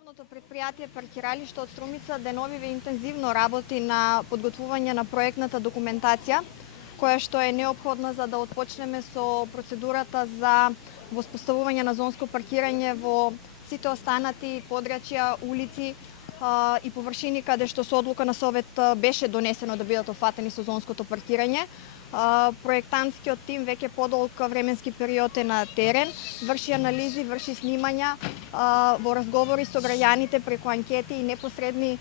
Јавното предпријатие Паркиралиште од Струмица деновиве интензивно работи на подготвување на проектната документација, која што е неопходна за да отпочнеме со процедурата за воспоставување на зонско паркирање во сите останати подрачја, улици и површини каде што со одлука на Совет беше донесено да бидат офатени со зонското паркирање. Проектантскиот тим веќе подолг временски период е на терен, врши анализи, врши снимања, во разговори со граѓаните преку анкети и непосредни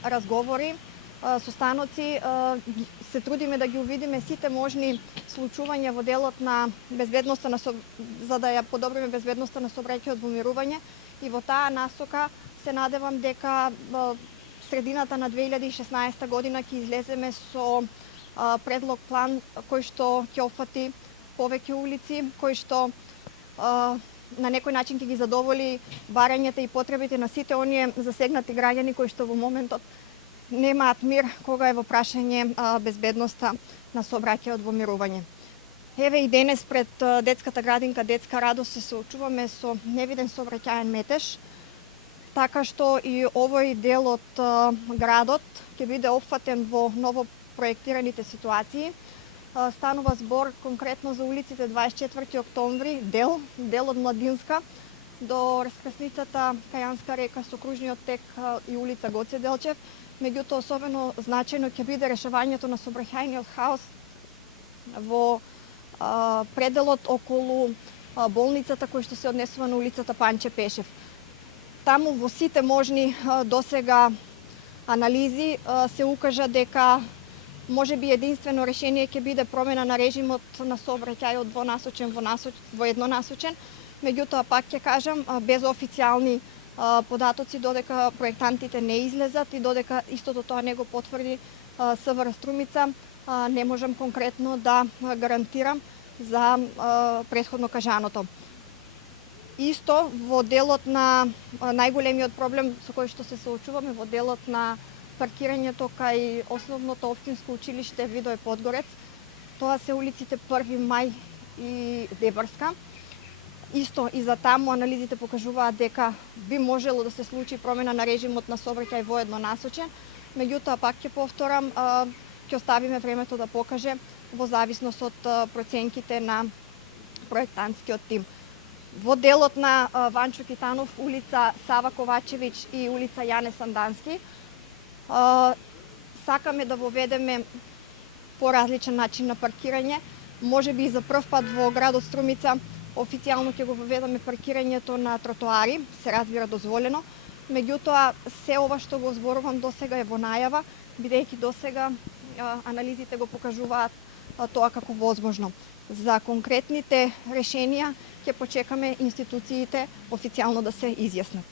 разговори со станоци се трудиме да ги увидиме сите можни случувања во делот на безбедноста за да ја подобриме безбедноста на сообраќајот во мирување и во таа насока се надевам дека средината на 2016 година ќе излеземе со предлог план кој што ќе опфати повеќе улици, кој што на некој начин ќе ги задоволи барањата и потребите на сите оние засегнати граѓани кои што во моментот немаат мир кога е во прашање безбедноста на сообраќајот во мирување. Еве и денес пред детската градинка Детска радост се соочуваме со невиден сообраќајен метеж, така што и овој дел од градот ќе биде опфатен во ново проектираните ситуации. Станува збор конкретно за улиците 24 октомври, дел од Младинска до раскрсницата Кајанска река со кружниот тек и улица Гоце Делчев. Меѓутоа особено значајно ќе биде решавањето на сообраќајниот хаос во пределот околу болницата кој што се однесува на улицата Панче Пешев. Таму во сите можни досега анализи се укажа дека можеби единствено решение ќе биде промена на режимот на сообраќај од двонасочен во еднонасочен. Меѓутоа пак ќе кажам без официјални податоци додека проектантите не излезат и додека истото тоа не го потврди СВР Струмица, не можам конкретно да гарантирам за претходно кажаното. Исто во делот на најголемиот проблем со кој што се соочуваме во делот на паркирањето кај основното општинско училиште Видое Подгорец, тоа се улиците 1 мај и Дебарска. Исто и за таму анализите покажуваат дека би можело да се случи промена на режимот на сообраќај во еднонасочен, меѓутоа пак ќе повторам, ќе оставиме времето да покаже во зависност од проценките на проектантскиот тим. Во делот на Ванчо Китанов, улица Сава Ковачевиќ и улица Јане Сандански, сакаме да воведеме поразличен начин на паркирање. Можеби и за прв пат во градот Струмица официјално ќе го воведеме паркирањето на тротоари, се разбира дозволено. Меѓутоа, се ова што го зборувам досега е во најава, бидејќи досега анализите го покажуваат тоа како возможно. За конкретните решенија ќе почекаме институциите официјално да се изјаснат.